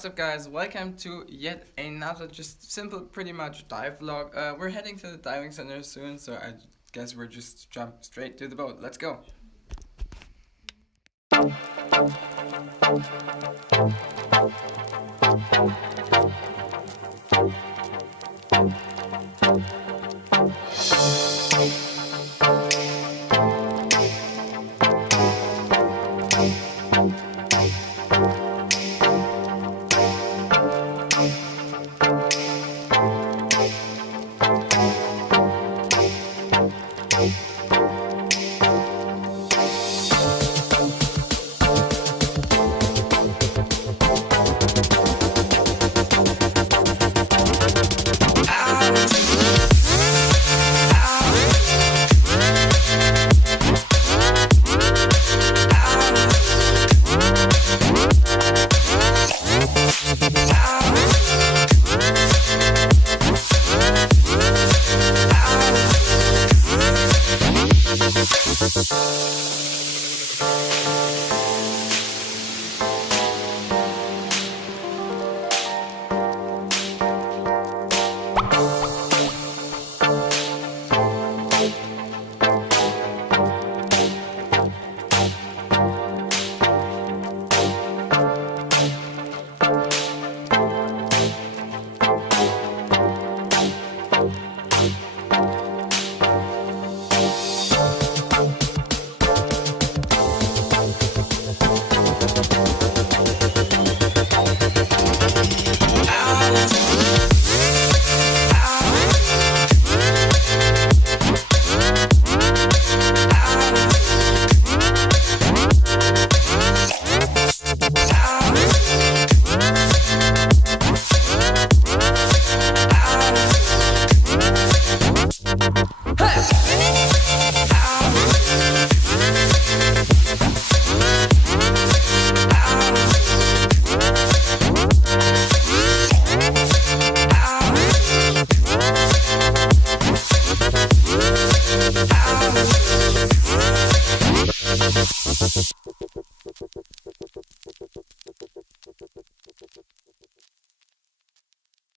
What's up, guys? Welcome to yet another just simple, pretty much dive vlog. We're heading to the diving center soon, so I guess we're just jump straight to the boat. Let's go.